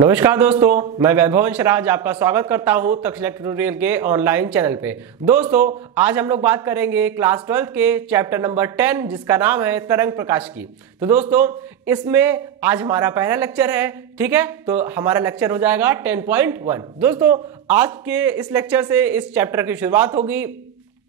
नमस्कार दोस्तों, मैं वैभव अंशराज आपका स्वागत करता हूं तक्षशिला ट्यूटोरियल के ऑनलाइन चैनल पे। दोस्तों, आज हम लोग बात करेंगे क्लास 12 के चैप्टर नंबर 10 जिसका नाम है तरंग प्रकाश की। तो दोस्तों, इसमें आज हमारा पहला लेक्चर है। ठीक है, तो हमारा लेक्चर हो जाएगा 10.1। दोस्तों, आज के इस लेक्चर से इस चैप्टर की शुरुआत होगी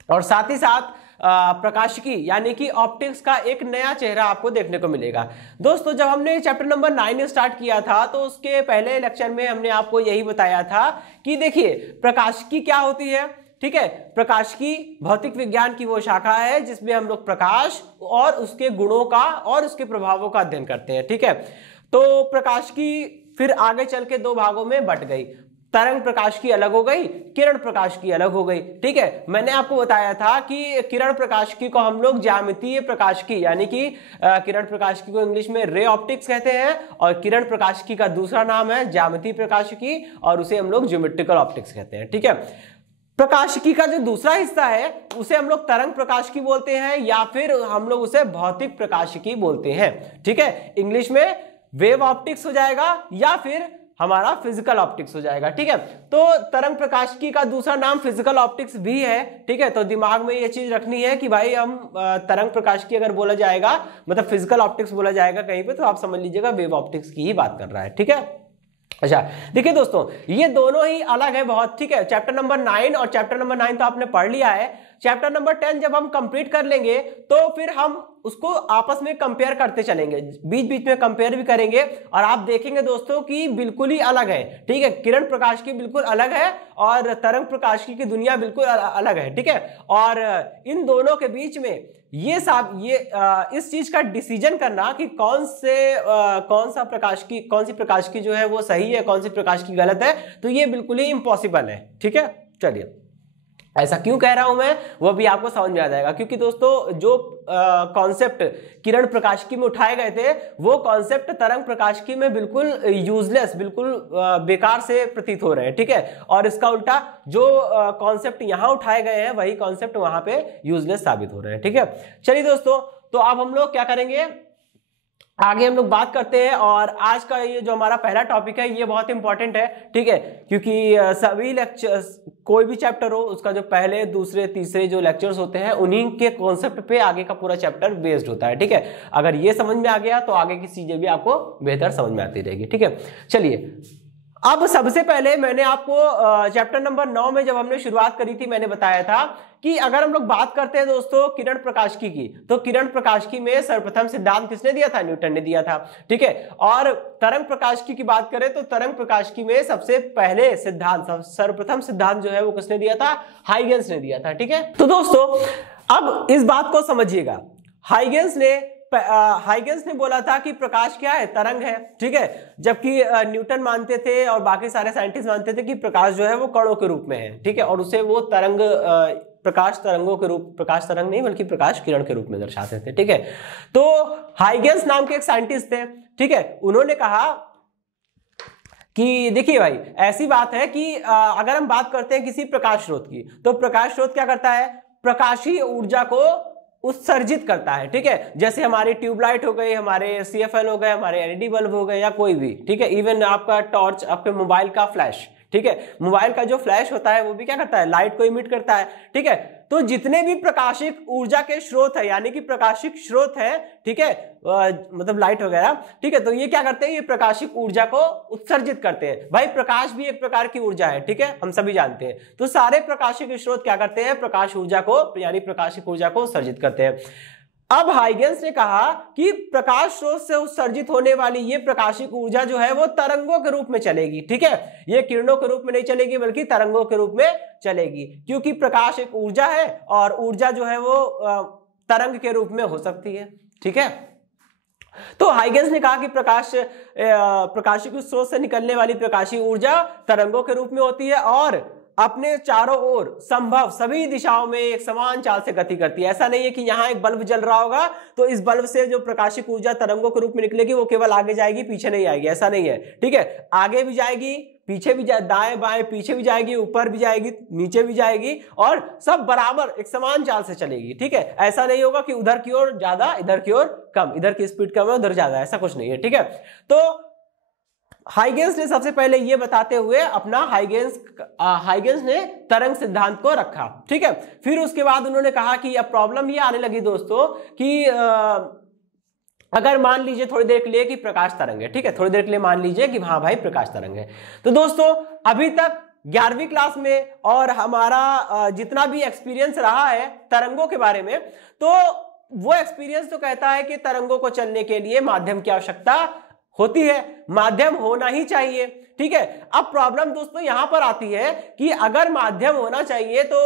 और साथ ही साथ प्रकाशिकी यानी कि ऑप्टिक्स का एक नया चेहरा आपको देखने को मिलेगा। दोस्तों, जब हमने चैप्टर नंबर 9 स्टार्ट किया था तो उसके पहले लेक्चर में हमने आपको यही बताया था कि देखिए प्रकाशिकी क्या होती है। ठीक है, प्रकाशिकी भौतिक विज्ञान की वो शाखा है जिसमें हम लोग प्रकाश और उसके गुणों का और उसके प्रभावों का अध्ययन करते हैं। ठीक है, तो प्रकाशिकी फिर आगे चल के दो भागों में बट गई। तरंग प्रकाश की अलग हो गई, किरण प्रकाश की अलग हो गई। ठीक है, मैंने आपको बताया था कि किरण प्रकाश की को हम लोग ज्यामितीय प्रकाश की यानी कि किरण प्रकाश की को इंग्लिश में रे ऑप्टिक्स कहते हैं और किरण प्रकाश की का दूसरा नाम है ज्यामितीय प्रकाशिकी और उसे हम लोग ज्योमेट्रिकल ऑप्टिक्स कहते हैं। ठीक है, प्रकाशिकी का जो दूसरा हिस्सा है उसे हम लोग तरंग प्रकाश की बोलते हैं या फिर हम लोग उसे भौतिक प्रकाशिकी बोलते हैं। ठीक है, इंग्लिश में वेव ऑप्टिक्स हो जाएगा या फिर हमारा फिजिकल ऑप्टिक्स हो जाएगा। ठीक है, तो तरंग प्रकाशिकी का दूसरा नाम फिजिकल ऑप्टिक्स भी है। ठीक है, तो दिमाग में ये चीज रखनी है कि भाई हम तरंग प्रकाशिकी अगर बोला जाएगा मतलब फिजिकल ऑप्टिक्स बोला जाएगा कहीं पे तो आप समझ लीजिएगा वेव ऑप्टिक्स की ही बात कर रहा है। ठीक है, अच्छा देखिए दोस्तों, ये दोनों ही अलग है बहुत। ठीक है, चैप्टर नंबर 9 और चैप्टर नंबर 9 तो आपने पढ़ लिया है। चैप्टर नंबर 10 जब हम कंप्लीट कर लेंगे तो फिर हम उसको आपस में कंपेयर करते चलेंगे, बीच बीच में कंपेयर भी करेंगे और आप देखेंगे दोस्तों कि बिल्कुल ही अलग है। ठीक है, किरण प्रकाश की बिल्कुल अलग है और तरंग प्रकाश की दुनिया बिल्कुल अलग है। ठीक है, और इन दोनों के बीच में ये इस चीज का डिसीजन करना कि कौन सी प्रकाश की जो है वो सही है, कौन सी प्रकाश की गलत है, तो ये बिल्कुल ही इम्पॉसिबल है। ठीक है, चलिए ऐसा क्यों कह रहा हूं मैं वो भी आपको समझ में आ जाएगा, क्योंकि दोस्तों जो कॉन्सेप्ट किरण प्रकाशिकी में उठाए गए थे वो कॉन्सेप्ट तरंग प्रकाशिकी में बिल्कुल यूजलेस, बिल्कुल बेकार से प्रतीत हो रहे हैं। ठीक है, और इसका उल्टा जो कॉन्सेप्ट यहां उठाए गए हैं वही कॉन्सेप्ट वहां पे यूजलेस साबित हो रहे हैं। ठीक है, चलिए दोस्तों, तो अब हम लोग क्या करेंगे, आगे हम लोग बात करते हैं और आज का ये जो हमारा पहला टॉपिक है ये बहुत इंपॉर्टेंट है। ठीक है, क्योंकि सभी लेक्चर्स कोई भी चैप्टर हो उसका जो पहले दूसरे तीसरे जो लेक्चर्स होते हैं उन्हीं के कॉन्सेप्ट पे आगे का पूरा चैप्टर बेस्ड होता है। ठीक है, अगर ये समझ में आ गया तो आगे की चीजें भी आपको बेहतर समझ में आती रहेगी। ठीक है, चलिए अब सबसे पहले मैंने आपको चैप्टर नंबर 9 में जब हमने शुरुआत करी थी मैंने बताया था कि अगर हम लोग बात करते हैं दोस्तों किरण प्रकाशिकी की, तो किरण प्रकाशिकी में सर्वप्रथम सिद्धांत किसने दिया था? न्यूटन ने दिया था। ठीक है, और तरंग प्रकाशिकी की बात करें तो तरंग प्रकाशिकी में सबसे पहले सर्वप्रथम सिद्धांत जो है वो किसने दिया था? हाइगेंस ने दिया था। ठीक है, तो दोस्तों अब इस बात को समझिएगा, हाइगेंस ने बोला था कि प्रकाश क्या है? तरंग है। ठीक है, जबकि न्यूटन मानते थे और बाकी सारे साइंटिस्ट मानते थे कि प्रकाश जो है वो कणों के रूप में है। ठीक है, और उसे वो प्रकाश तरंग नहीं बल्कि प्रकाश किरण के रूप में दर्शाते थे। ठीक है, तो हाइगेंस नाम के एक साइंटिस्ट थे। ठीक है, उन्होंने कहा कि देखिए भाई ऐसी बात है कि अगर हम बात करते हैं किसी प्रकाश स्रोत की, तो प्रकाश स्रोत क्या करता है? प्रकाशीय ऊर्जा को उत्सर्जित करता है। ठीक है, जैसे हमारी ट्यूबलाइट हो गई, हमारे CFL हो गए, हमारे LED बल्ब हो गए या कोई भी। ठीक है, इवन आपका टॉर्च, आपके मोबाइल का फ्लैश। ठीक है, मोबाइल का जो फ्लैश होता है वो भी क्या करता है? लाइट को इमिट करता है। ठीक है, तो जितने भी प्रकाशिक ऊर्जा के स्रोत है यानी कि प्रकाशिक स्रोत है, ठीक है, मतलब लाइट वगैरह, ठीक है, तो ये क्या करते हैं? ये प्रकाशिक ऊर्जा को उत्सर्जित करते हैं। भाई प्रकाश भी एक प्रकार की ऊर्जा है। ठीक है, हम सभी जानते हैं। तो सारे प्रकाशिक स्रोत क्या करते हैं? प्रकाश ऊर्जा को यानी प्रकाशिक ऊर्जा को उत्सर्जित करते हैं। अब हाइगेंस ने कहा कि प्रकाश स्रोत से उत्सर्जित होने वाली ये प्रकाशिक ऊर्जा जो है वो तरंगों के रूप में चलेगी। ठीक है, ये किरणों के रूप में नहीं चलेगी बल्कि तरंगों के रूप में चलेगी, क्योंकि प्रकाश एक ऊर्जा है और ऊर्जा जो है वो तरंग के रूप में हो सकती है। ठीक है, तो हाइगेंस ने कहा कि प्रकाशिक स्रोत से निकलने वाली प्रकाशीय ऊर्जा तरंगों के रूप में होती है और अपने चारों ओर संभव सभी दिशाओं में एक समान चाल से गति करती है। ऐसा नहीं है कि यहां एक बल्ब जल रहा होगा तो इस बल्ब से जो प्रकाशिक ऊर्जा तरंगों के रूप में निकलेगी वो केवल आगे जाएगी, पीछे नहीं आएगी। ऐसा नहीं है। ठीक है, आगे भी जाएगी, पीछे भी दाएं बाएं पीछे भी जाएगी, ऊपर भी जाएगी, नीचे भी जाएगी और सब बराबर एक समान चाल से चलेगी। ठीक है, ऐसा नहीं होगा कि उधर की ओर ज्यादा इधर की ओर कम, इधर की स्पीड कम है उधर ज्यादा, ऐसा कुछ नहीं है। ठीक है, तो हाइगेंस ने सबसे पहले ये बताते हुए अपना हाइगेंस ने तरंग सिद्धांत को रखा, ठीक है। फिर उसके बाद उन्होंने कहा कि अब प्रॉब्लम ये आने लगी दोस्तों कि अगर मान लीजिए थोड़ी देर के लिए कि प्रकाश तरंग है, ठीक है, थोड़ी देर के लिए मान लीजिए कि हाँ भाई प्रकाश तरंग है। तो दोस्तों अभी तक 11वीं क्लास में और हमारा जितना भी एक्सपीरियंस रहा है तरंगों के बारे में, तो वो एक्सपीरियंस तो कहता है कि तरंगों को चलने के लिए माध्यम की आवश्यकता होती है, माध्यम होना ही चाहिए, ठीक है। अब प्रॉब्लम दोस्तों यहां पर आती है कि अगर माध्यम होना चाहिए तो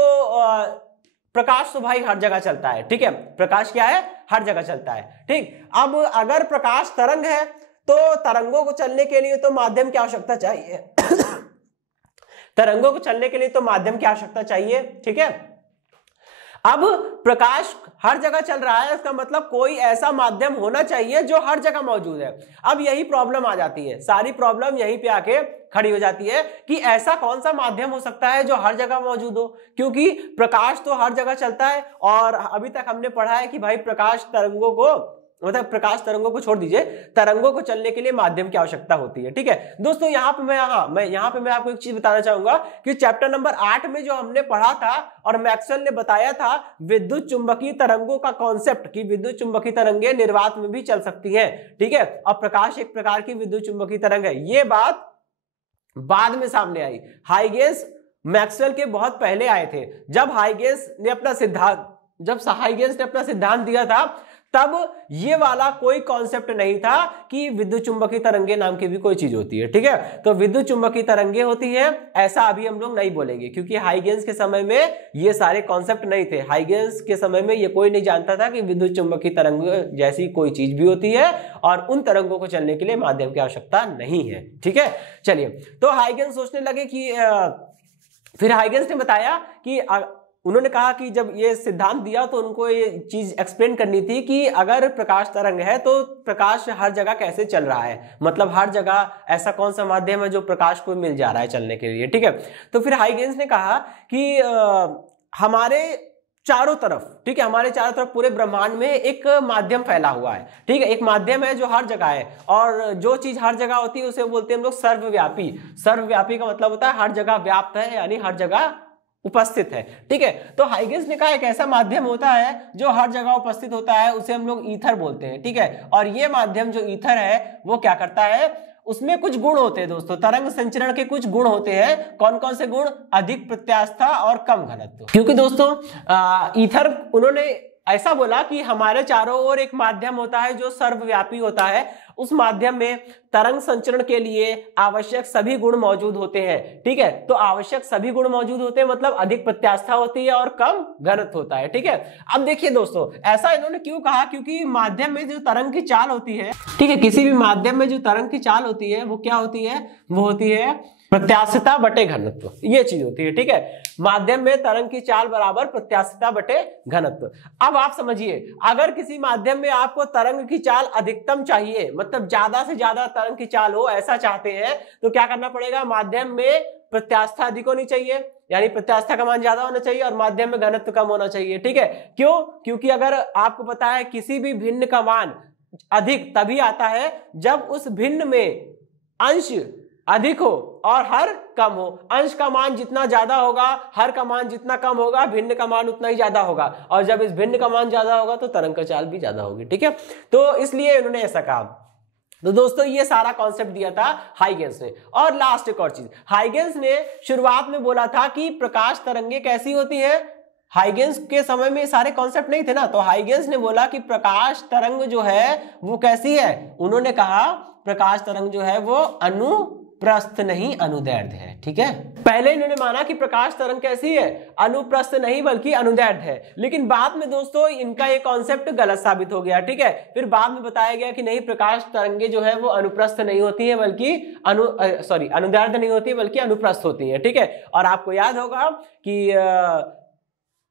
प्रकाश तो भाई हर जगह चलता है, ठीक है, प्रकाश क्या है, हर जगह चलता है, ठीक। अब अगर प्रकाश तरंग है तो तरंगों को चलने के लिए तो माध्यम की आवश्यकता चाहिए तरंगों को चलने के लिए तो माध्यम की आवश्यकता चाहिए, ठीक है। अब प्रकाश हर जगह चल रहा है, इसका मतलब कोई ऐसा माध्यम होना चाहिए जो हर जगह मौजूद है। अब यही प्रॉब्लम आ जाती है, सारी प्रॉब्लम यहीं पे आके खड़ी हो जाती है कि ऐसा कौन सा माध्यम हो सकता है जो हर जगह मौजूद हो, क्योंकि प्रकाश तो हर जगह चलता है और अभी तक हमने पढ़ा है कि भाई प्रकाश तरंगों को, मतलब प्रकाश तरंगों को छोड़ दीजिए, तरंगों को चलने के लिए माध्यम की आवश्यकता होती है, ठीक है। दोस्तों यहाँ पे मैं आपको एक चीज बताना चाहूंगा कि चैप्टर नंबर 8 में जो हमने पढ़ा था और मैक्सवेल ने बताया था विद्युत चुंबकीय तरंगों का कॉन्सेप्ट कि विद्युत चुंबकीय तरंगें निर्वात में भी चल सकती हैं, ठीक है। अब प्रकाश एक प्रकार की विद्युत चुंबकीय तरंग है, ये बात बाद में सामने आई। हाइगेंस मैक्सवेल के बहुत पहले आए थे। जब हाइगेंस ने अपना सिद्धांत दिया था तब ये वाला कोई कॉन्सेप्ट नहीं था कि विद्युत चुंबकीय तरंगे नाम की भी कोई चीज होती है, ठीक है। तो विद्युत चुंबकीय तरंगे होती है ऐसा अभी हम लोग नहीं बोलेंगे, क्योंकि हाइगेंस के समय में ये सारे कॉन्सेप्ट नहीं थे। हाइगेंस के समय में ये कोई नहीं जानता था कि विद्युत चुंबकीय तरंग जैसी कोई चीज भी होती है और उन तरंगों को चलने के लिए माध्यम की आवश्यकता नहीं है, ठीक है। चलिए, तो हाइगेंस सोचने लगे कि फिर हाइगेंस ने बताया कि उन्होंने कहा कि जब ये सिद्धांत दिया तो उनको ये चीज एक्सप्लेन करनी थी कि अगर प्रकाश तरंग है तो प्रकाश हर जगह कैसे चल रहा है, मतलब हर जगह ऐसा कौन सा माध्यम है जो प्रकाश को मिल जा रहा है चलने के लिए, ठीक है। तो फिर हाइगेंस ने कहा कि हमारे चारों तरफ, ठीक है, हमारे चारों तरफ पूरे ब्रह्मांड में एक माध्यम फैला हुआ है, ठीक है, एक माध्यम है जो हर जगह है और जो चीज हर जगह होती है उसे बोलते हैं हम लोग सर्वव्यापी। सर्वव्यापी का मतलब होता है हर जगह व्याप्त है, यानी हर जगह उपस्थित है, ठीक है। तो हाइगेंस ने कहा एक ऐसा माध्यम होता है जो हर जगह उपस्थित होता है, उसे हम लोग ईथर बोलते हैं, ठीक है। और ये माध्यम जो ईथर है वो क्या करता है, उसमें कुछ गुण होते हैं दोस्तों, तरंग संचरण के कुछ गुण होते हैं। कौन कौन से गुण? अधिक प्रत्यास्थता और कम घनत्व। क्योंकि दोस्तों ईथर उन्होंने ऐसा बोला कि हमारे चारों ओर एक माध्यम होता है जो सर्वव्यापी होता है, उस माध्यम में तरंग संचरण के लिए आवश्यक सभी गुण मौजूद होते हैं, ठीक है। तो आवश्यक सभी गुण मौजूद होते हैं मतलब अधिक प्रत्यास्थता होती है और कम घनत्व होता है, ठीक है। अब देखिए दोस्तों, ऐसा इन्होंने क्यों कहा, क्योंकि माध्यम में जो तरंग की चाल होती है, ठीक है, किसी भी माध्यम में जो तरंग की चाल होती है वो क्या होती है, वो होती है प्रत्यास्थता बटे घनत्व, ये चीज होती है, ठीक है। माध्यम में तरंग की चाल बराबर प्रत्यास्थता बटे घनत्व। अब आप समझिए, अगर किसी माध्यम में आपको तरंग की चाल अधिकतम चाहिए, मतलब ज्यादा से ज्यादा तरंग की चाल हो, ऐसा चाहते हैं, तो क्या करना पड़ेगा, माध्यम में प्रत्यास्थता अधिक होनी चाहिए, यानी प्रत्यास्थता का मान ज्यादा होना चाहिए और माध्यम में घनत्व कम होना चाहिए, ठीक है। क्यों? क्योंकि अगर आपको पता है किसी भी भिन्न का मान अधिक तभी आता है जब उस भिन्न में अंश अधिक हो और हर कम हो। अंश का मान जितना ज्यादा होगा, हर का मान जितना कम होगा, भिन्न का मान उतना ही ज्यादा होगा, और जब इस भिन्न का मान ज्यादा होगा तो तरंग का चाल भी ज्यादा होगी, ठीक है। तो इसलिए उन्होंने ऐसा कहा। तो दोस्तों ये सारा कॉन्सेप्ट दिया था हाइगेंस ने। और लास्ट एक और चीज, हाइगेंस ने शुरुआत में बोला था कि प्रकाश तरंगे कैसी होती है। हाइगेंस के समय में सारे कॉन्सेप्ट नहीं थे ना, तो हाइगेंस ने बोला कि प्रकाश तरंग जो है वो कैसी है। उन्होंने कहा प्रकाश तरंग जो है वो अनुप्रस्थ नहीं अनुदैर्ध्य है, ठीक है। पहले इन्होंने माना कि प्रकाश तरंग कैसी है, अनुप्रस्थ नहीं बल्कि अनुदैर्ध्य है, लेकिन बाद में दोस्तों इनका ये कॉन्सेप्ट गलत साबित हो गया, ठीक है। फिर बाद में बताया गया कि नहीं, प्रकाश तरंगे जो है वो अनुप्रस्थ नहीं होती है बल्कि अनुदैर्ध्य नहीं होती है बल्कि अनुप्रस्थ होती है, ठीक है। और आपको याद होगा कि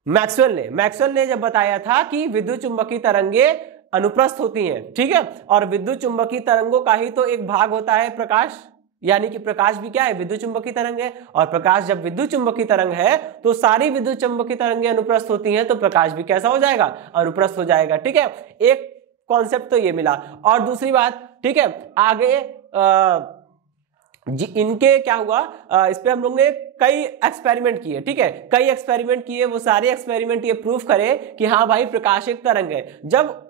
मैक्सवेल ने जब बताया था कि विद्युत चुंबकीय तरंगे अनुप्रस्थ होती हैं, ठीक है, और विद्युत चुंबकीय तरंगों का ही तो एक भाग होता है प्रकाश, यानी कि प्रकाश भी क्या है, विद्युत चुंबकीय तरंग है। और प्रकाश जब विद्युत चुंबकीय तरंग है तो सारी विद्युत चुंबकीय तरंगें अनुप्रस्थ होती हैं, तो प्रकाश भी कैसा हो जाएगा, अनुप्रस्थ हो जाएगा, ठीक है। एक कॉन्सेप्ट तो ये मिला। और दूसरी बात, ठीक है, आगे जी इनके क्या हुआ, इस पे हम लोग ने कई एक्सपेरिमेंट किए, ठीक है, कई एक्सपेरिमेंट किए, वो सारे एक्सपेरिमेंट ये प्रूफ करे कि हाँ भाई प्रकाश एक तरंग है। जब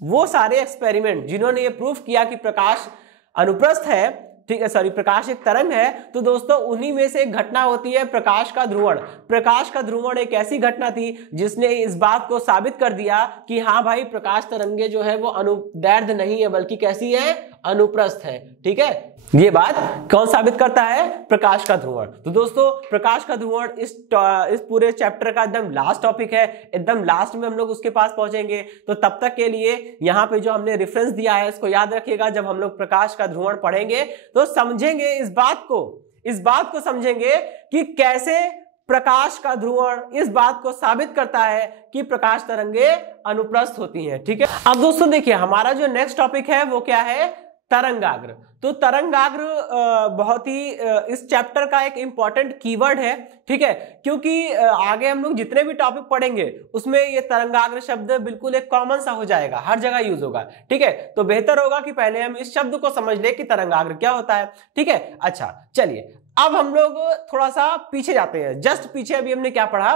वो सारे एक्सपेरिमेंट जिन्होंने ये प्रूफ किया कि प्रकाश अनुप्रस्थ है, ठीक है, सॉरी प्रकाश एक तरंग है, तो दोस्तों उन्हीं में से एक घटना होती है प्रकाश का ध्रुवण। प्रकाश का ध्रुवण एक ऐसी घटना थी जिसने इस बात को साबित कर दिया कि हाँ भाई प्रकाश तरंगे जो है वो अनुदैर्घ्य नहीं है बल्कि कैसी है, अनुप्रस्थ है, ठीक है। ये बात कौन साबित करता है, प्रकाश का ध्रुवण। तो दोस्तों प्रकाश का ध्रुवण इस पूरे चैप्टर का एकदम लास्ट टॉपिक है, एकदम लास्ट में हम लोग उसके पास पहुंचेंगे। तो तब तक के लिए यहाँ पे जो हमने रेफरेंस दिया है इसको याद रखिएगा। जब हम लोग प्रकाश का ध्रुवण पढ़ेंगे तो समझेंगे इस बात को समझेंगे कि कैसे प्रकाश का ध्रुवण इस बात को साबित करता है कि प्रकाश तरंगे अनुप्रस्थ होती हैं, ठीक है। अब दोस्तों देखिए हमारा जो नेक्स्ट टॉपिक है वो क्या है, तरंगाग्र। तो तरंगाग्र बहुत ही इस चैप्टर का एक इंपॉर्टेंट कीवर्ड है, ठीक है, क्योंकि आगे हम लोग जितने भी टॉपिक पढ़ेंगे उसमें ये तरंगाग्र शब्द बिल्कुल एक कॉमन सा हो जाएगा, हर जगह यूज होगा, ठीक है। तो बेहतर होगा कि पहले हम इस शब्द को समझ ले कि तरंगाग्र क्या होता है, ठीक है। अच्छा चलिए अब हम लोग थोड़ा सा पीछे जाते हैं, जस्ट पीछे अभी हमने क्या पढ़ा,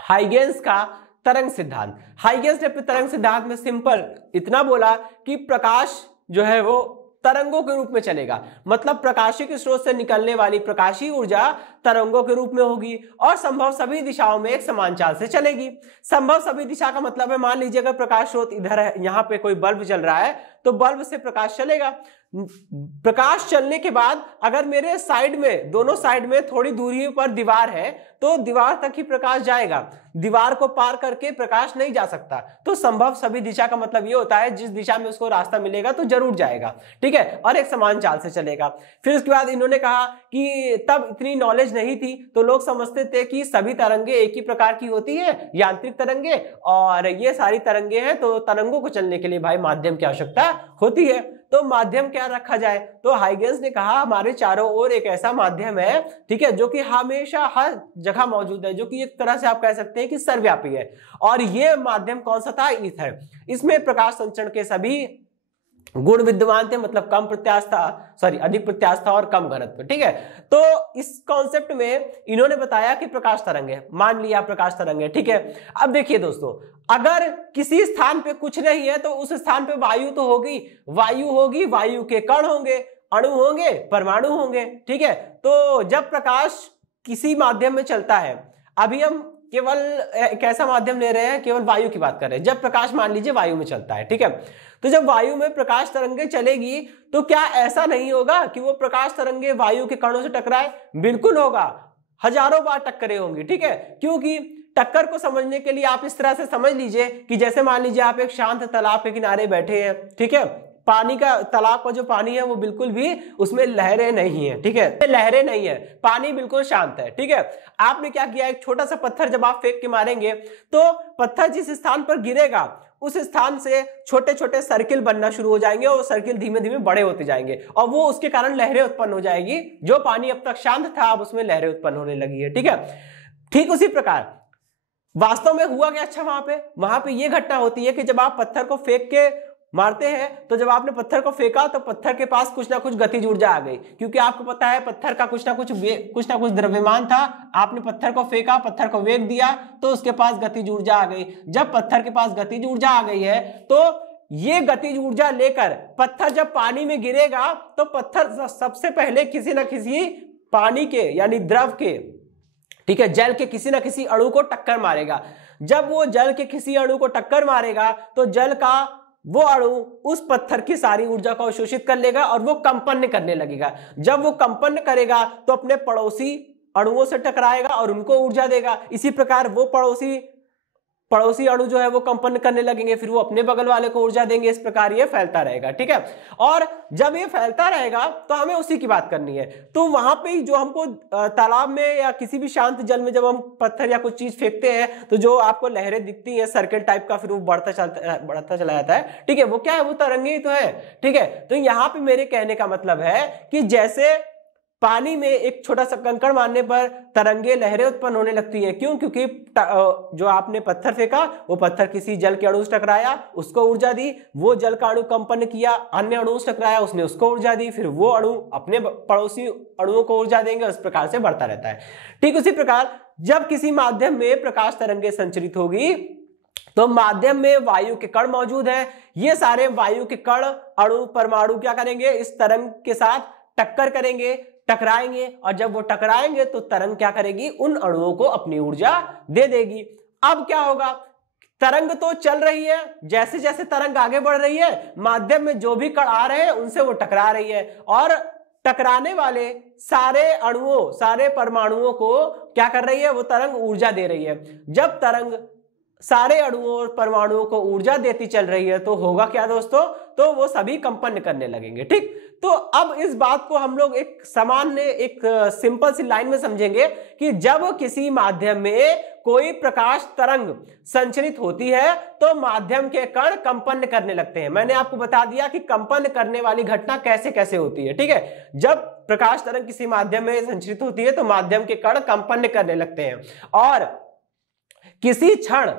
हाइगेंस का तरंग सिद्धांत। हाइगेंस ने अपने तरंग सिद्धांत में सिंपल इतना बोला कि प्रकाश जो है वो तरंगों के रूप में चलेगा, मतलब प्रकाशिक स्रोत से निकलने वाली प्रकाशीय ऊर्जा तरंगों के रूप में होगी और संभव सभी दिशाओं में एक समान चाल से चलेगी। संभव सभी दिशा का मतलब है, मान लीजिए अगर प्रकाश स्रोत इधर है, यहाँ पे कोई बल्ब जल रहा है तो बल्ब से प्रकाश चलेगा। प्रकाश चलने के बाद अगर मेरे साइड में, दोनों साइड में थोड़ी दूरी पर दीवार है तो दीवार तक ही प्रकाश जाएगा, दीवार को पार करके प्रकाश नहीं जा सकता। तो संभव सभी दिशा का मतलब ये होता है जिस दिशा में उसको रास्ता मिलेगा तो जरूर जाएगा, ठीक है, और एक समान चाल से चलेगा। फिर उसके बाद इन्होंने कहा कि तब इतनी नॉलेज नहीं थी तो लोग समझते थे कि सभी तरंगे एक ही प्रकार की होती है, यांत्रिक तरंगे, और ये सारी तरंगे हैं तो तरंगों को चलने के लिए भाई माध्यम की आवश्यकता होती है। तो माध्यम क्या रखा जाए, तो हाइगेंस ने कहा हमारे चारों ओर एक ऐसा माध्यम है, ठीक है, जो कि हमेशा हर जगह मौजूद है, जो कि एक तरह से आप कह सकते हैं कि सर्वव्यापी है। और ये माध्यम कौन सा था, ईथर। इसमें प्रकाश संचरण के सभी गुण विद्यमान थे, मतलब कम प्रत्यास्थता, सॉरी अधिक प्रत्यास्थता और कम घनत्व, ठीक है। तो इस कॉन्सेप्ट में इन्होंने बताया कि प्रकाश तरंग है, मान लिया प्रकाश तरंग है, ठीक है। अब देखिए दोस्तों, अगर किसी स्थान पे कुछ नहीं है तो उस स्थान पे वायु तो होगी, वायु होगी, वायु के कण होंगे, अणु होंगे, परमाणु होंगे, ठीक है। तो जब प्रकाश किसी माध्यम में चलता है, अभी हम केवल एक ऐसा माध्यम ले रहे हैं, केवल वायु की बात कर रहे हैं, जब प्रकाश मान लीजिए वायु में चलता है, ठीक है, तो जब वायु में प्रकाश तरंगे चलेगी तो क्या ऐसा नहीं होगा कि वो प्रकाश तरंगे वायु के कणों से टकराए, बिल्कुल होगा, हजारों बार टक्करें होंगी, ठीक है। क्योंकि टक्कर को समझने के लिए आप इस तरह से समझ लीजिए कि जैसे मान लीजिए आप एक शांत तालाब के किनारे बैठे हैं, ठीक है, पानी का, तालाब का जो पानी है वो बिल्कुल भी उसमें लहरें नहीं है, ठीक है, लहरें नहीं है, पानी बिल्कुल शांत है, ठीक है। आपने क्या किया, एक छोटा सा पत्थर जब आप फेंक के मारेंगे तो पत्थर जिस स्थान पर गिरेगा उस स्थान से छोटे छोटे सर्किल बनना शुरू हो जाएंगे और सर्किल धीमे धीमे बड़े होते जाएंगे और वो उसके कारण लहरें उत्पन्न हो जाएगी। जो पानी अब तक शांत था अब उसमें लहरें उत्पन्न होने लगी है, ठीक है। ठीक उसी प्रकार वास्तव में हुआ क्या, अच्छा वहां पे ये घटना होती है कि जब आप पत्थर को फेंक के मारते हैं तो जब आपने पत्थर को फेंका तो पत्थर के पास कुछ ना कुछ गतिज ऊर्जा आ गई, क्योंकि आपको पता है पत्थर का कुछ ना कुछ द्रव्यमान था। आपने पत्थर को फेंका, पत्थर को वेग दिया तो उसके पास गतिज ऊर्जा आ गई। जब पत्थर के पास गतिज ऊर्जा आ गई है तो ये गतिज ऊर्जा लेकर पत्थर जब पानी में गिरेगा तो पत्थर सबसे पहले किसी न किसी पानी के यानी द्रव के, ठीक है, जल के किसी न किसी अणु को टक्कर मारेगा। जब वो जल के किसी अणु को टक्कर मारेगा तो जल का वो अणु उस पत्थर की सारी ऊर्जा को अवशोषित कर लेगा और वो कंपन करने लगेगा। जब वो कंपन करेगा तो अपने पड़ोसी अणुओं से टकराएगा और उनको ऊर्जा देगा। इसी प्रकार वो पड़ोसी अणु जो है वो कंपन करने लगेंगे, फिर वो अपने बगल वाले को ऊर्जा देंगे। इस प्रकार ये फैलता रहेगा, ठीक है। और जब ये फैलता रहेगा तो हमें उसी की बात करनी है। तो वहां पे जो हमको तालाब में या किसी भी शांत जल में जब हम पत्थर या कुछ चीज फेंकते हैं तो जो आपको लहरें दिखती है सर्कल टाइप का, फिर वो बढ़ता चला जाता है, ठीक है। वो क्या है, वो तरंगे ही तो है, ठीक है। तो यहाँ पे मेरे कहने का मतलब है कि जैसे पानी में एक छोटा सा कंकड़ मारने पर तरंगे लहरें उत्पन्न होने लगती हैं। क्यों? क्योंकि जो आपने पत्थर फेंका, वो पत्थर किसी जल के अणु से टकराया, उसको ऊर्जा दी, वो जल का अणु कंपन किया, अन्य अणु से टकराया, उसने उसको ऊर्जा दी, फिर वो अणु अपने पड़ोसी अणुओं को ऊर्जा देंगे, उस प्रकार से बढ़ता रहता है। ठीक उसी प्रकार जब किसी माध्यम में प्रकाश तरंगे संचरित होगी तो माध्यम में वायु के कण मौजूद है। ये सारे वायु के कण, अणु, परमाणु क्या करेंगे? इस तरंग के साथ टक्कर करेंगे, टकराएंगे, और जब वो टकराएंगे तो तरंग क्या करेगी? उन अणुओं को अपनी ऊर्जा दे देगी। अब क्या होगा? तरंग तो चल रही है, जैसे जैसे तरंग आगे बढ़ रही है, माध्यम में जो भी कण आ रहे हैं उनसे वो टकरा रही है, और टकराने वाले सारे अणुओं, सारे परमाणुओं को क्या कर रही है? वो तरंग ऊर्जा दे रही है। जब तरंग सारे अणुओं और परमाणुओं को ऊर्जा देती चल रही है तो होगा क्या दोस्तों? तो वो सभी कंपन करने लगेंगे। ठीक, तो अब इस बात को हम लोग एक सामान्य, एक सिंपल सी लाइन में समझेंगे कि जब किसी माध्यम में कोई प्रकाश तरंग संचरित होती है तो माध्यम के कण कंपन करने लगते हैं। मैंने आपको बता दिया कि कंपन करने वाली घटना कैसे कैसे होती है। ठीक है, जब प्रकाश तरंग किसी माध्यम में संचरित होती है तो माध्यम के कण कंपन करने लगते हैं, और किसी क्षण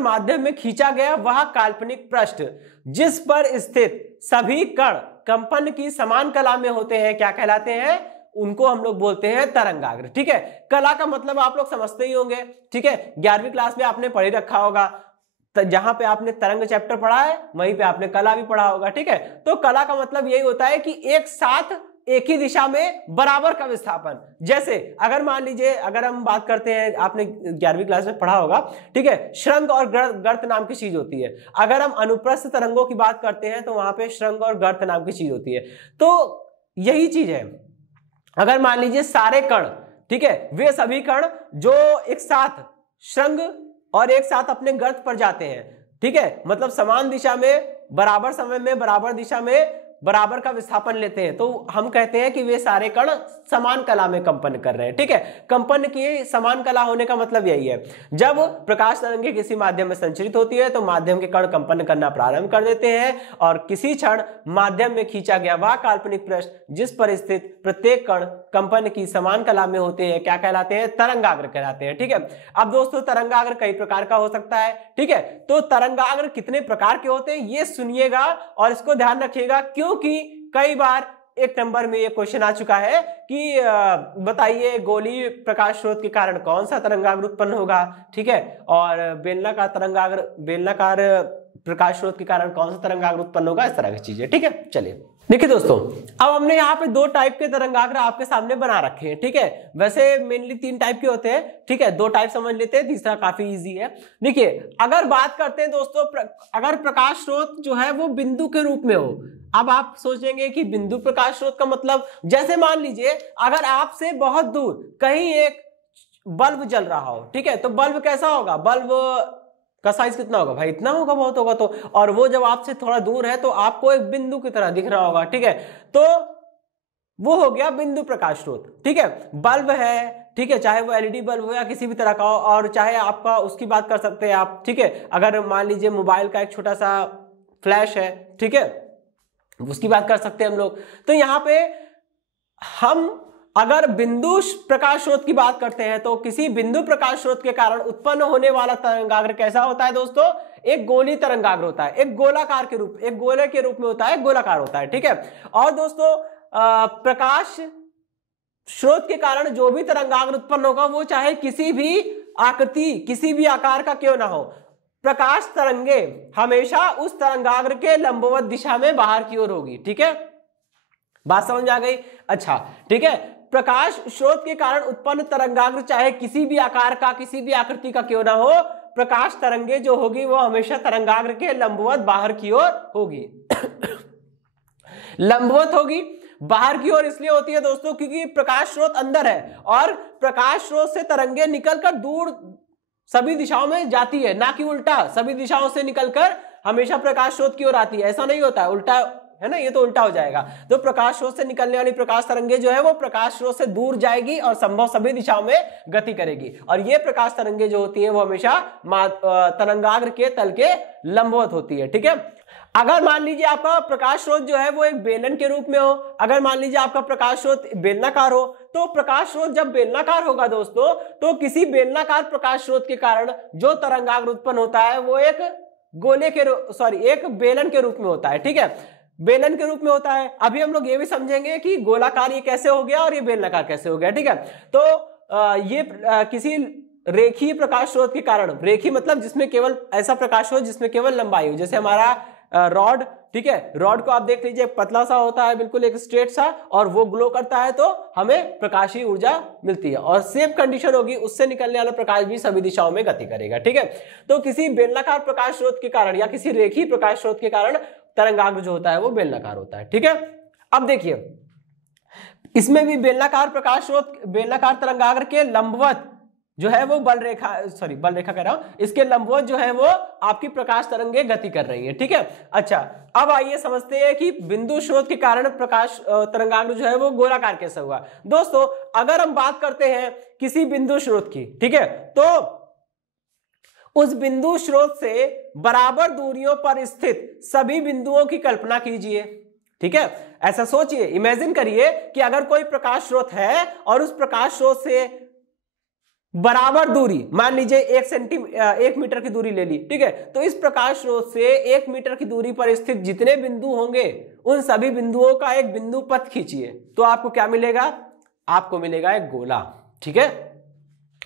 माध्यम में खींचा गया वह काल्पनिक पृष्ठ जिस पर स्थित सभी कण कंपन की समान कला में होते हैं, क्या कहलाते हैं? उनको हम लोग बोलते हैं तरंगाग्र। ठीक है, कला का मतलब आप लोग समझते ही होंगे। ठीक है, 11वीं क्लास में आपने पढ़ी रखा होगा, जहां पे आपने तरंग चैप्टर पढ़ा है वहीं पे आपने कला भी पढ़ा होगा। ठीक है, तो कला का मतलब यही होता है कि एक साथ एक ही दिशा में बराबर का विस्थापन। जैसे अगर मान लीजिए, अगर हम बात करते हैं, आपने 11वीं क्लास में पढ़ा होगा, ठीक है, श्रृंग और गर्त नाम की चीज होती है। अगर हम अनुप्रस्थ तरंगों की बात करते हैं तो वहां पे श्रृंग और गर्त नाम की चीज होती है। तो यही चीज है, अगर मान लीजिए सारे कण, ठीक है, वे सभी कण जो एक साथ श्रृंग और एक साथ अपने गर्त पर जाते हैं, ठीक है, मतलब समान दिशा में, बराबर समय में, बराबर दिशा में बराबर का विस्थापन लेते हैं, तो हम कहते हैं कि वे सारे कण समान कला में कंपन कर रहे हैं। ठीक है, कंपन की समान कला होने का मतलब यही है, जब प्रकाश तरंगे किसी माध्यम में संचरित होती है तो माध्यम के कण कंपन करना प्रारंभ कर देते हैं, और किसी क्षण माध्यम में खींचा गया वह काल्पनिक पृष्ठ जिस पर स्थित प्रत्येक कण कंपन की समान कला में होते हैं, क्या कहलाते हैं? तरंगाग्र कहलाते हैं। ठीक है, अब दोस्तों तरंगाग्र कई प्रकार का हो सकता है। ठीक है, तो तरंगाग्र कितने प्रकार के होते हैं ये सुनिएगा और इसको ध्यान रखिएगा, क्योंकि कई बार एक नंबर में ये क्वेश्चन आ चुका है कि बताइए गोलीय प्रकाश स्रोत के कारण कौन सा तरंगाग्र उत्पन्न होगा। ठीक है, और बेलनाकार प्रकाश स्रोत के कारण कौन सा तरंगाग्र उत्पन्न होगा, इस तरह की चीजें। ठीक है, चलिए देखिए दोस्तों, अब हमने यहाँ पे दो टाइप के तरंगाग्र आपके सामने बना रखे हैं। ठीक है, वैसे मेनली 3 टाइप के होते हैं। ठीक है, 2 टाइप समझ लेते हैं, तीसरा काफी इजी है। देखिए, अगर बात करते हैं दोस्तों, अगर प्रकाश स्रोत जो है वो बिंदु के रूप में हो, अब आप सोचेंगे कि बिंदु प्रकाश स्रोत का मतलब, जैसे मान लीजिए अगर आपसे बहुत दूर कहीं एक बल्ब जल रहा हो, ठीक है, तो बल्ब कैसा होगा? बल्ब का साइज कितना होगा भाई? इतना होगा, बहुत होगा। तो और वो जब आपसे थोड़ा दूर है तो आपको एक बिंदु की तरह दिख रहा होगा। ठीक है, तो वो हो गया बिंदु प्रकाश स्रोत। ठीक है, बल्ब है, ठीक है, चाहे वो एलईडी बल्ब हो या किसी भी तरह का हो, और चाहे आपका, उसकी बात कर सकते हैं आप। ठीक है, अगर मान लीजिए मोबाइल का एक छोटा सा फ्लैश है, ठीक है, उसकी बात कर सकते हैं हम लोग। तो यहाँ पे हम अगर बिंदु प्रकाश स्रोत की बात करते हैं तो किसी बिंदु प्रकाश स्रोत के कारण उत्पन्न होने वाला तरंगाग्र कैसा होता है दोस्तों? एक गोलीय तरंगाग्र होता है, एक गोलाकार के रूप, एक गोले के रूप में होता है, गोलाकार होता है। ठीक है, और दोस्तों प्रकाश स्रोत के कारण जो भी तरंगाग्र उत्पन्न होगा वो चाहे किसी भी आकृति, किसी भी आकार का क्यों ना हो, प्रकाश तरंगे हमेशा उस तरंगाग्र के लंबवत दिशा में बाहर की ओर होगी। ठीक है, बात समझ आ गई? अच्छा, ठीक है, प्रकाश स्रोत के कारण उत्पन्न तरंगाग्र चाहे किसी भी आकार का, किसी भी आकृति का क्यों ना हो, प्रकाश तरंगे जो होगी वो हमेशा तरंगाग्र के लंबवत बाहर की ओर होगी। लंबवत होगी, बाहर की ओर इसलिए होती है दोस्तों क्योंकि प्रकाश स्रोत अंदर है और प्रकाश स्रोत से तरंगे निकलकर दूर सभी दिशाओं में जाती है, ना कि उल्टा सभी दिशाओं से निकलकर हमेशा प्रकाश स्रोत की ओर आती है। ऐसा नहीं होता है, उल्टा है ना, ये तो उल्टा हो जाएगा। तो प्रकाश स्रोत से निकलने वाली प्रकाश तरंगे जो है वो प्रकाश स्रोत से दूर जाएगी और संभव सभी दिशाओं में गति करेगी। और ये प्रकाश तरंगे जो होती है वो हमेशा तरंगाग्र के तल के लंबवत होती है। ठीक है, अगर मान लीजिए आपका प्रकाश स्रोत जो है वो एक बेलन के रूप में हो, अगर मान लीजिए आपका प्रकाश स्रोत बेलनाकार हो, तो प्रकाश स्रोत जब बेलनाकार होगा दोस्तों, तो किसी बेलनाकार प्रकाश स्रोत के कारण जो तरंगाग्र उत्पन्न होता है वो एक एक बेलन के रूप में होता है। ठीक है, बेलन के रूप में होता है। अभी हम लोग ये भी समझेंगे कि गोलाकार ये कैसे हो गया और ये बेलनाकार कैसे हो गया। ठीक है, तो ये किसी रेखीय प्रकाश स्रोत के कारण, रेखीय मतलब जिसमें केवल ऐसा प्रकाश स्रोत जिसमें केवल लंबाई हो, जैसे हमारा रॉड। ठीक है, रॉड को आप देख लीजिए, पतला सा होता है, बिल्कुल एक स्ट्रेट सा, और वो ग्लो करता है तो हमें प्रकाशीय ऊर्जा मिलती है। और सेम कंडीशन होगी, उससे निकलने वाला प्रकाश भी सभी दिशाओं में गति करेगा। ठीक है, तो किसी बेलनाकार प्रकाश स्रोत के कारण या किसी रेखीय प्रकाश स्रोत के कारण तरंगाग्र जो होता है वो बेलनाकार होता है। ठीक है, अब देखिए इसमें भी बेलनाकार प्रकाश स्रोत, बेलनाकार तरंगाग्र के लंबवत जो है वो बल रेखा कह रहा हूं, इसके लंबवत जो है वो आपकी प्रकाश तरंगे गति कर रही है। ठीक है, अच्छा अब आइए समझते हैं कि बिंदु स्रोत के कारण प्रकाश तरंगाग्र जो है वो गोलाकार कैसे हुआ। दोस्तों अगर हम बात करते हैं किसी बिंदु स्रोत की, ठीक है, तो उस बिंदु स्रोत से बराबर दूरियों पर स्थित सभी बिंदुओं की कल्पना कीजिए। ठीक है, ऐसा सोचिए, इमेजिन करिए कि अगर कोई प्रकाश स्रोत है और उस प्रकाश स्रोत से बराबर दूरी, मान लीजिए 1 मीटर की दूरी ले ली। ठीक है, तो इस प्रकाश स्रोत से 1 मीटर की दूरी पर स्थित जितने बिंदु होंगे उन सभी बिंदुओं का एक बिंदु पथ खींचिए, तो आपको क्या मिलेगा? आपको मिलेगा एक गोला। ठीक है,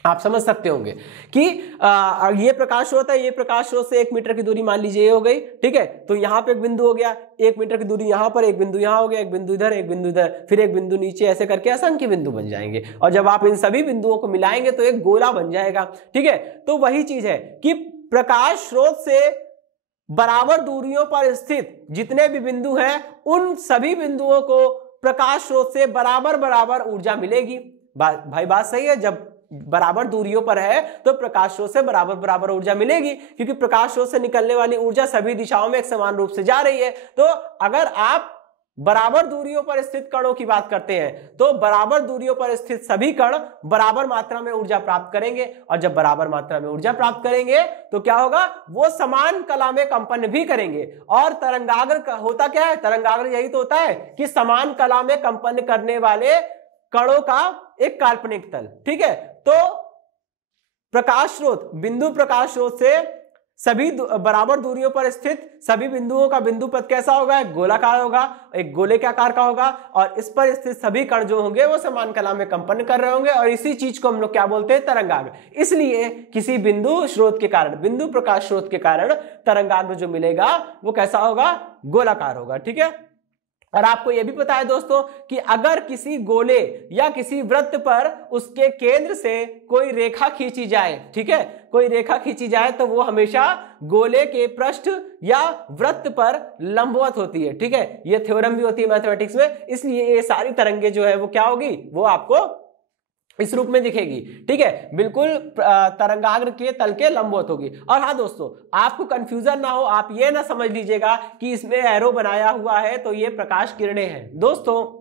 आप समझ सकते होंगे कि ये प्रकाश स्रोत है, ये प्रकाश स्रोत से 1 मीटर की दूरी मान लीजिए ये हो गई। ठीक है, तो यहां पे एक बिंदु हो गया, 1 मीटर की दूरी यहां पर, एक बिंदु यहां हो गया, एक बिंदु इधर, एक बिंदु इधर, फिर एक बिंदु नीचे, ऐसे करके असंख्य बिंदु बन जाएंगे। और जब आप इन सभी बिंदुओं को मिलाएंगे तो एक गोला बन जाएगा। ठीक है, तो वही चीज है कि प्रकाश स्रोत से बराबर दूरियों पर स्थित जितने भी बिंदु हैं उन सभी बिंदुओं को प्रकाश स्रोत से बराबर बराबर ऊर्जा मिलेगी। भाई बात सही है, जब बराबर दूरियों पर है तो प्रकाश स्रोत से बराबर बराबर ऊर्जा मिलेगी, क्योंकि प्रकाश स्रोत से निकलने वाली ऊर्जा सभी दिशाओं में एक समान रूप से जा रही है। तो अगर आप बराबर दूरियों पर स्थित कणों की बात करते हैं तो बराबर दूरियों पर स्थित सभी कण बराबर मात्रा में ऊर्जा प्राप्त करेंगे, और जब बराबर मात्रा में ऊर्जा प्राप्त करेंगे तो क्या होगा? वो समान कला में कंपन भी करेंगे। और तरंगाग्र होता क्या है? तरंगाग्र यही तो होता है कि समान कला में कंपन करने वाले कणों का एक काल्पनिक तल। ठीक है, तो प्रकाश स्रोत, बिंदु प्रकाश स्रोत से सभी बराबर दूरियों पर स्थित सभी बिंदुओं का बिंदु पथ कैसा होगा? एक गोलाकार होगा, एक गोले के आकार का होगा, और इस पर स्थित सभी कण जो होंगे वो समान कला में कंपन कर रहे होंगे, और इसी चीज को हम लोग क्या बोलते हैं? तरंगाग्र। इसलिए किसी बिंदु स्रोत के कारण, बिंदु प्रकाश स्रोत के कारण तरंगाग्र जो मिलेगा वो कैसा होगा? गोलाकार होगा। ठीक है, और आपको यह भी पता है दोस्तों कि अगर किसी गोले या किसी वृत्त पर उसके केंद्र से कोई रेखा खींची जाए, ठीक है, कोई रेखा खींची जाए तो वो हमेशा गोले के पृष्ठ या वृत्त पर लंबवत होती है। ठीक है, ये थ्योरम भी होती है मैथमेटिक्स में, इसलिए ये सारी तरंगे जो है वो क्या होगी? वो आपको इस रूप में दिखेगी। ठीक है, बिल्कुल तरंगाग्र के तल के लंबवत होगी। और हाँ दोस्तों, आपको कंफ्यूजन ना हो, आप ये ना समझ लीजिएगा कि इसमें एरो बनाया हुआ है तो ये प्रकाश किरणें हैं। दोस्तों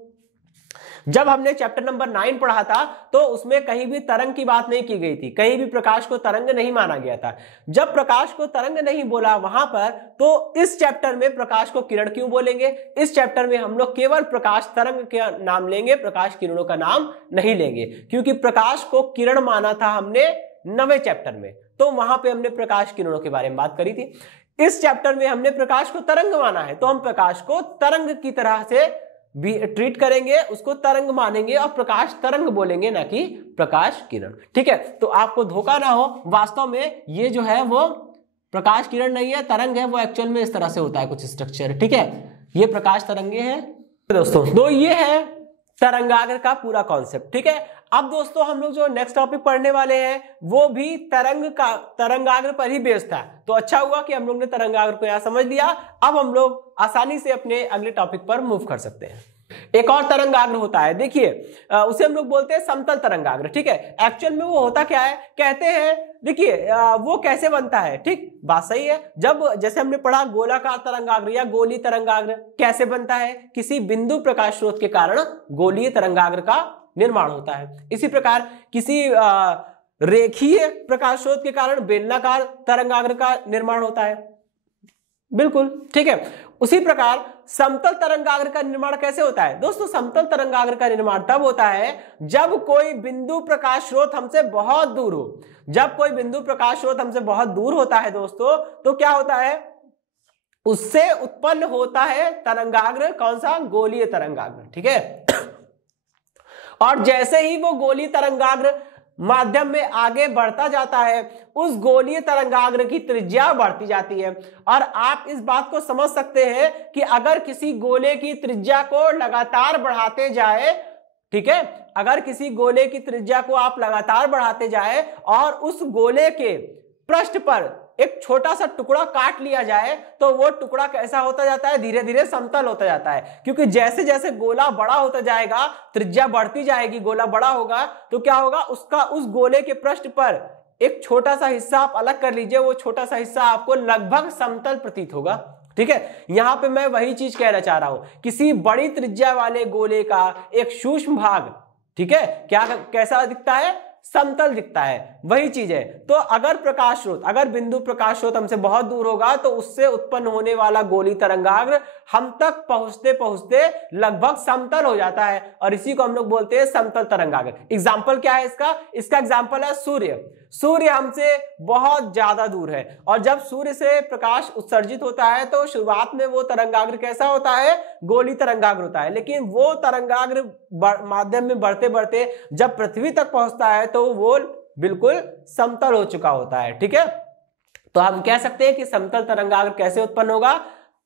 जब हमने चैप्टर नंबर 9 पढ़ा था तो उसमें कहीं भी तरंग की बात नहीं की गई थी, कहीं भी प्रकाश को तरंग नहीं माना गया था। जब प्रकाश को तरंग नहीं बोला वहां पर, तो इस चैप्टर में प्रकाश को किरण क्यों बोलेंगे? इस चैप्टर में हम लोग केवल प्रकाश तरंग का नाम लेंगे, प्रकाश किरणों का नाम नहीं लेंगे, क्योंकि प्रकाश को किरण माना था हमने 9वें चैप्टर में, तो वहां पे हमने प्रकाश किरणों के बारे में बात करी थी। इस चैप्टर में हमने प्रकाश को तरंग माना है, तो हम प्रकाश को तरंग की तरह से भी ट्रीट करेंगे, उसको तरंग मानेंगे और प्रकाश तरंग बोलेंगे, ना कि प्रकाश किरण। ठीक है, तो आपको धोखा ना हो, वास्तव में ये जो है वो प्रकाश किरण नहीं है, तरंग है। वो एक्चुअल में इस तरह से होता है कुछ स्ट्रक्चर। ठीक है, ये प्रकाश तरंगे हैं दोस्तों। तो ये है तरंगाग्र का पूरा कॉन्सेप्ट। ठीक है, अब दोस्तों हम लोग जो नेक्स्ट टॉपिक पढ़ने वाले हैं वो भी तरंगाग्र पर ही बेस्ड था। तो अच्छा हुआ कि हम लोग ने तरंगाग्र को यहां समझ लिया। अब हम लोग आसानी से अपने अगले टॉपिक पर मूव कर सकते हैं। एक और तरंगाग्र होता है, देखिए उसे हम लोग बोलते हैं समतल तरंगाग्र, ठीक है। एक्चुअल में वो होता क्या है, कहते हैं, देखिए वो कैसे बनता है, ठीक बात सही है। जब जैसे हमने पढ़ा गोलाकार तरंगाग्र या गोलीय तरंगाग्र कैसे बनता है, किसी बिंदु प्रकाश स्रोत के कारण गोलीय तरंगाग्र का निर्माण होता है। इसी प्रकार किसी रेखीय प्रकाश स्रोत के कारण बेलनाकार तरंगाग्र का निर्माण होता है, बिल्कुल ठीक है। उसी प्रकार समतल तरंगाग्र का निर्माण कैसे होता है दोस्तों, समतल तरंगाग्र का निर्माण तब होता है जब कोई बिंदु प्रकाश स्रोत हमसे बहुत दूर हो। जब कोई बिंदु प्रकाश स्रोत हमसे बहुत दूर होता है दोस्तों, तो क्या होता है, उससे उत्पन्न होता है तरंगाग्र, कौन सा, गोलीय तरंगाग्र, ठीक है। और जैसे ही वो गोलीय तरंगाग्र माध्यम में आगे बढ़ता जाता है, उस गोलीय तरंगाग्र की त्रिज्या बढ़ती जाती है। और आप इस बात को समझ सकते हैं कि अगर किसी गोले की त्रिज्या को लगातार बढ़ाते जाए, ठीक है, अगर किसी गोले की त्रिज्या को आप लगातार बढ़ाते जाए और उस गोले के पृष्ठ पर एक छोटा सा टुकड़ा काट लिया जाए, तो वो टुकड़ा कैसा होता जाता है, धीरे धीरे समतल होता जाता है। क्योंकि जैसे जैसे गोला बड़ा होता जाएगा, त्रिज्या बढ़ती जाएगी, गोला बड़ा होगा, तो क्या होगा, उसका उस गोले के पृष्ठ पर एक छोटा सा हिस्सा आप अलग कर लीजिए, वो छोटा सा हिस्सा आपको लगभग समतल प्रतीत होगा, ठीक है। यहां पे मैं वही चीज कहना चाह रहा हूं, किसी बड़ी त्रिज्या वाले गोले का एक सूक्ष्म भाग, ठीक है, क्या कैसा दिखता है, समतल दिखता है, वही चीज है। तो अगर प्रकाश स्रोत, अगर बिंदु प्रकाश स्रोत हमसे बहुत दूर होगा, तो उससे उत्पन्न होने वाला गोलीय तरंगाग्र हम तक पहुंचते पहुंचते लगभग समतल हो जाता है, और इसी को हम लोग बोलते हैं समतल तरंगाग्र। एग्जाम्पल क्या है इसका, इसका एग्जाम्पल है सूर्य। सूर्य हमसे बहुत ज्यादा दूर है, और जब सूर्य से प्रकाश उत्सर्जित होता है तो शुरुआत में वो तरंगाग्र कैसा होता है, गोलीय तरंगाग्र होता है। लेकिन वो तरंगाग्र माध्यम में बढ़ते बढ़ते जब पृथ्वी तक पहुंचता है तो वो बिल्कुल समतल हो चुका होता है, ठीक है। तो हम कह सकते हैं कि समतल तरंगाग्र कैसे उत्पन्न होगा,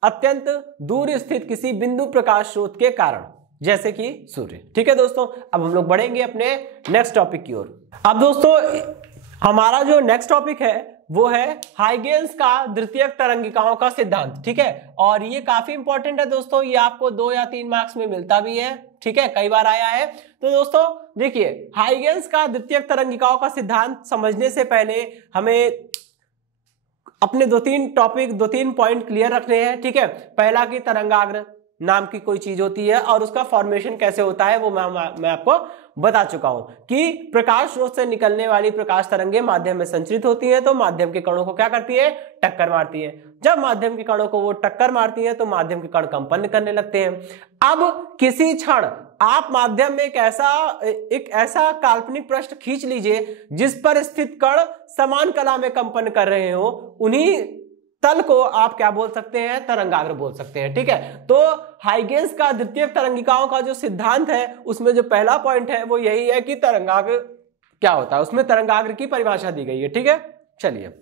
अत्यंत दूर स्थित किसी बिंदु प्रकाश स्रोत के कारण, जैसे कि सूर्य, ठीक है दोस्तों। अब हम लोग बढ़ेंगे अपने नेक्स्ट टॉपिक की ओर। अब दोस्तों हमारा जो नेक्स्ट टॉपिक है वो है हाइगेंस का द्वितीयक तरंगिकाओं का सिद्धांत, ठीक है। और ये काफी इंपॉर्टेंट है दोस्तों, ये आपको 2 या 3 मार्क्स में मिलता भी है, ठीक है, कई बार आया है। तो दोस्तों देखिए, हाइगेंस का द्वितीयक तरंगिकाओं का सिद्धांत समझने से पहले हमें अपने 2-3 पॉइंट क्लियर रखने हैं, ठीक है। पहला कि तरंगाग्र नाम की कोई चीज होती है और उसका फॉर्मेशन कैसे होता है वो मैं आपको बता चुका हूं कि प्रकाश स्रोत से निकलने वाली प्रकाश तरंगे माध्यम में संचरित होती हैं, तो माध्यम के कणों को क्या करती है, टक्कर मारती है। जब माध्यम के कणों को वो टक्कर मारती है तो माध्यम के कण कंपन करने लगते हैं। अब किसी क्षण आप माध्यम में एक ऐसा काल्पनिक पृष्ठ खींच लीजिए जिस पर स्थित कण समान कला में कंपन कर रहे हो, उन्हीं तल को आप क्या बोल सकते हैं, तरंगाग्र बोल सकते हैं, ठीक है। तो हाइगेंस का द्वितीयक तरंगिकाओं का जो सिद्धांत है उसमें जो पहला पॉइंट है वो यही है कि तरंगाग्र क्या होता है, उसमें तरंगाग्र की परिभाषा दी गई है, ठीक है। चलिए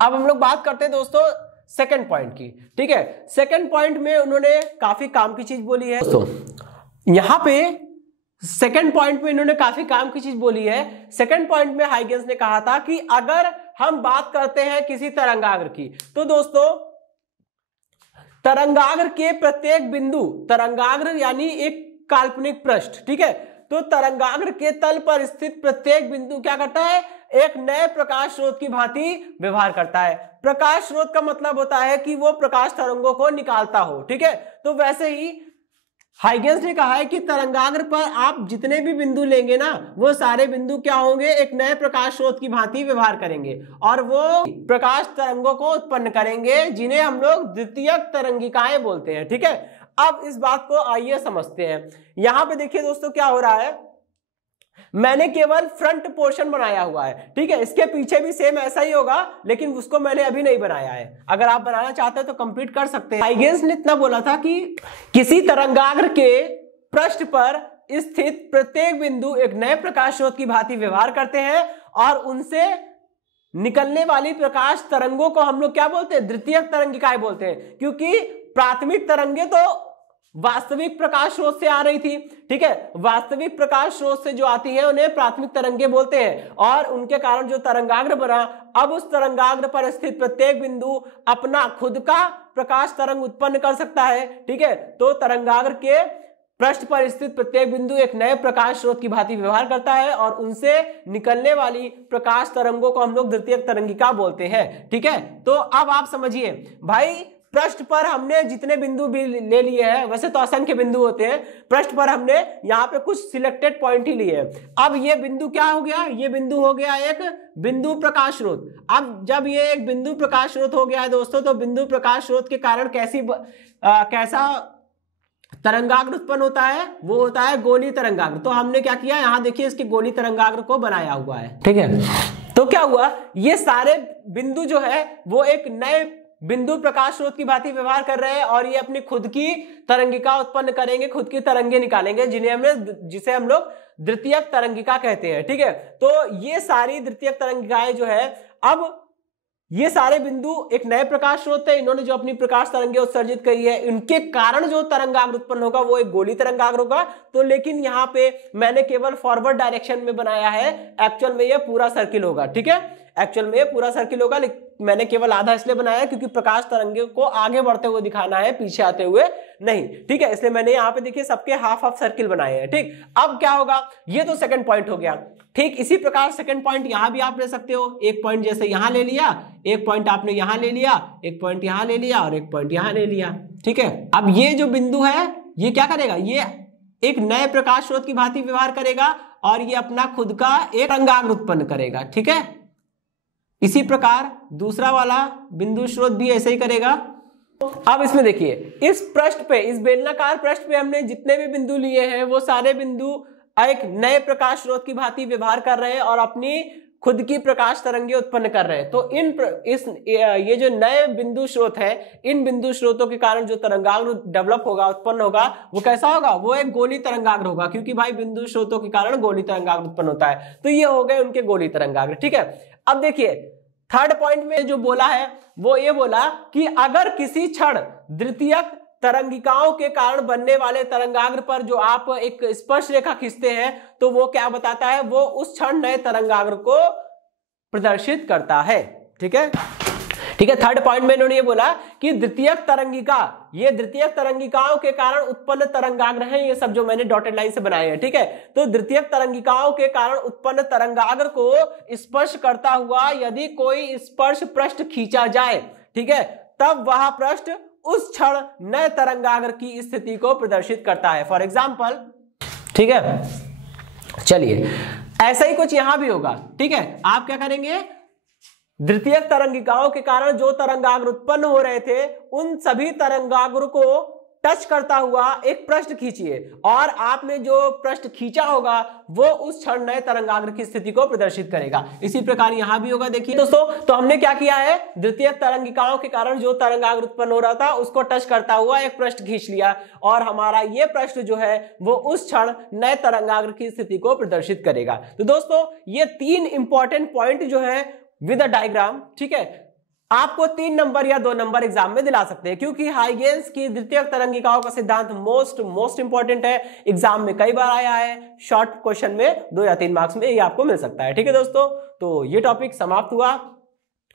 अब हम लोग बात करते हैं दोस्तों सेकंड पॉइंट की, ठीक है। सेकंड पॉइंट में उन्होंने काफी काम की चीज बोली है दोस्तों। यहां पे सेकंड पॉइंट में इन्होंने काफी काम की चीज बोली है। सेकंड पॉइंट में हाइगेंस ने कहा था कि अगर हम बात करते हैं किसी तरंगाग्र की, तो दोस्तों तरंगाग्र के प्रत्येक बिंदु, तरंगाग्र यानी एक काल्पनिक पृष्ठ, ठीक है, तो तरंगाग्र के तल पर स्थित प्रत्येक बिंदु क्या करता है, एक नए प्रकाश स्रोत की भांति व्यवहार करता है। प्रकाश स्रोत का मतलब होता है कि वो प्रकाश तरंगों को निकालता हो, ठीक है। तो वैसे ही हाइगेंस ने कहा है कि तरंगाग्र पर आप जितने भी बिंदु लेंगे ना, वो सारे बिंदु क्या होंगे, एक नए प्रकाश स्रोत की भांति व्यवहार करेंगे और वो प्रकाश तरंगों को उत्पन्न करेंगे, जिन्हें हम लोग द्वितीयक तरंगिकाएं बोलते हैं, ठीक है। अब इस बात को आइए समझते हैं। यहां पे देखिए दोस्तों क्या हो रहा है, मैंने केवल फ्रंट पोर्शन बनाया हुआ है, ठीक है। इसके पीछे भी सेम ऐसा ही होगा, लेकिन उसको मैंने अभी नहीं बनाया है। अगर आप बनाना चाहते हैं तो कंप्लीट कर सकते हैं। हाइगेंस ने इतना बोला था कि किसी तरंगाग्र के पृष्ठ पर स्थित प्रत्येक बिंदु एक नए प्रकाश स्रोत की भांति व्यवहार करते हैं और उनसे निकलने वाली प्रकाश तरंगों को हम लोग क्या बोलते हैं, द्वितीयक तरंगिकाएं बोलते हैं। क्योंकि प्राथमिक तरंगे तो वास्तविक प्रकाश स्रोत से आ रही थी। ठीक है, वास्तविक प्रकाश स्रोत से जो आती है उन्हें प्राथमिक तरंगे बोलते हैं, और उनके कारण जो तरंगाग्र बना, अब उस तरंगाग्र पर स्थित प्रत्येक बिंदु अपना खुद का प्रकाश तरंग उत्पन्न कर सकता है। ठीक है, तो तरंगाग्र के पृष्ठ पर स्थित प्रत्येक बिंदु एक नए प्रकाश स्रोत की भांति व्यवहार करता है, और उनसे निकलने वाली प्रकाश तरंगों को हम लोग द्वितीयक तरंगिका बोलते हैं। ठीक है, तो अब आप समझिए भाई, पृष्ठ पर हमने जितने बिंदु भी ले लिए हैं, वैसे तो असंख्य बिंदु होते हैं, पृष्ठ पर हमने यहाँ पे कुछ सिलेक्टेड पॉइंट ही लिए हैं। अब ये बिंदु क्या हो गया, ये बिंदु हो गया एक बिंदु प्रकाश स्रोत। अब जब ये एक बिंदु प्रकाश स्रोत हो गया है दोस्तों, तो बिंदु प्रकाश स्रोत के कारण कैसा तरंगाग्र उत्पन्न होता है, वो होता है गोलीय तरंगाग्र। तो हमने क्या किया, यहाँ देखिए इसके गोलीय तरंगाग्र को बनाया हुआ है। ठीक है, तो क्या हुआ, ये सारे बिंदु जो है वो एक नए बिंदु प्रकाश स्रोत की भांति व्यवहार कर रहे हैं, और ये अपनी खुद की तरंगिका उत्पन्न करेंगे, खुद की तरंगे निकालेंगे, जिसे हम लोग द्वितीयक तरंगिका कहते हैं। ठीक है, तो ये सारी द्वितीयक तरंगिकाएं जो है, अब ये सारे बिंदु एक नए प्रकाश स्रोत है, इन्होंने जो अपनी प्रकाश तरंगे उत्सर्जित करी है, इनके कारण जो तरंगाग्र उत्पन्न होगा वो एक गोलीय तरंगाग्र होगा। तो लेकिन यहाँ पे मैंने केवल फॉरवर्ड डायरेक्शन में बनाया है, एक्चुअल में ये पूरा सर्किल होगा। ठीक है, एक्चुअल में ये पूरा सर्किल होगा, मैंने केवल आधा इसलिए बनाया है क्योंकि प्रकाश तरंगे को आगे बढ़ते हुए दिखाना है, पीछे आते हुए नहीं। ठीक है, इसलिए मैंने यहाँ पे देखिए सबके हाफ हाफ सर्किल बनाए हैं। ठीक, अब क्या होगा, ये तो सेकंड पॉइंट हो गया। ठीक, इसी प्रकार सेकंड पॉइंट यहां भी आप ले सकते हो। एक पॉइंट जैसे यहां ले लिया, एक पॉइंट आपने यहां ले लिया, एक पॉइंट यहां ले लिया, और एक पॉइंट यहां ले लिया। ठीक है, अब ये जो बिंदु है ये क्या करेगा, ये एक नए प्रकाश स्रोत की भांति व्यवहार करेगा, और ये अपना खुद का एक तरंगाग्र उत्पन्न करेगा। ठीक है, इसी प्रकार दूसरा वाला बिंदु स्रोत भी ऐसे ही करेगा। अब इसमें देखिए, इस पृष्ठ पे, इस बेलनाकार पृष्ठ पे हमने जितने भी बिंदु लिए हैं वो सारे बिंदु एक नए प्रकाश स्रोत की भांति व्यवहार कर रहे हैं और अपनी खुद की प्रकाश तरंगे उत्पन्न कर रहे हैं। तो ये जो नए बिंदु स्रोत है, इन बिंदु स्रोतों के कारण जो तरंगाग्र डेवलप होगा, उत्पन्न होगा, वो कैसा होगा, वो एक गोलीय तरंगाग्र होगा, क्योंकि भाई बिंदु स्रोतों के कारण गोलीय तरंगाग्र उत्पन्न होता है। तो ये हो गए उनके गोलीय तरंगाग्र। ठीक है, अब देखिए थर्ड पॉइंट में जो बोला है वो ये बोला कि अगर किसी क्षण द्वितीयक तरंगिकाओं के कारण बनने वाले तरंगाग्र पर जो आप एक स्पर्श रेखा खींचते हैं, तो वो क्या बताता है, वो उस क्षण नए तरंगाग्र को प्रदर्शित करता है। ठीक है, ठीक है, थर्ड पॉइंट में इन्होंने ये बोला कि द्वितीयक तरंगिका, ये द्वितीयक तरंगिकाओं के कारण उत्पन्न तरंगाग्र हैं, ये सब जो मैंने डॉटेड लाइन से बनाए हैं। ठीक है, तो द्वितीयक तरंगिकाओं के कारण उत्पन्न तरंगाग्र को स्पर्श करता हुआ यदि कोई स्पर्श पृष्ठ खींचा जाए, ठीक है, तब वह पृष्ठ उस क्षण नए तरंगाग्र की स्थिति को प्रदर्शित करता है। फॉर एग्जाम्पल, ठीक है, चलिए ऐसा ही कुछ यहां भी होगा। ठीक है, आप क्या करेंगे, द्वितीयक तरंगिकाओं के कारण जो तरंगाग्र उत्पन्न हो रहे थे उन सभी तरंगाग्र को टच करता हुआ एक पृष्ठ खींचिए, और आपने जो पृष्ठ खींचा होगा वो उस क्षण नए तरंगाग्र की स्थिति को प्रदर्शित करेगा। इसी प्रकार यहां भी होगा। देखिए दोस्तों, तो हमने क्या किया है, द्वितीयक तरंगिकाओं के कारण जो तरंगाग्र उत्पन्न हो रहा था उसको टच करता हुआ एक पृष्ठ खींच लिया, और हमारा ये पृष्ठ जो है वो उस क्षण नए तरंगाग्र की स्थिति को प्रदर्शित करेगा। तो दोस्तों, ये तीन इंपॉर्टेंट पॉइंट जो है विद अ डायग्राम, ठीक है, आपको 3 नंबर या 2 नंबर एग्जाम में दिला सकते हैं, क्योंकि हाइगेन्स की द्वितीयक तरंगिकाओं का सिद्धांत मोस्ट इंपॉर्टेंट है, एग्जाम में कई बार आया है, शॉर्ट क्वेश्चन में 2 या 3 मार्क्स में ये आपको मिल सकता है। ठीक है दोस्तों, तो ये टॉपिक समाप्त हुआ,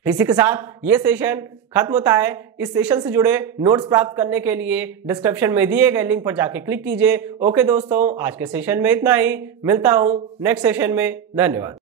इसी के साथ ये सेशन खत्म होता है। इस सेशन से जुड़े नोट्स प्राप्त करने के लिए डिस्क्रिप्शन में दिए गए लिंक पर जाके क्लिक कीजिए। ओके दोस्तों, आज के सेशन में इतना ही, मिलता हूं नेक्स्ट सेशन में, धन्यवाद।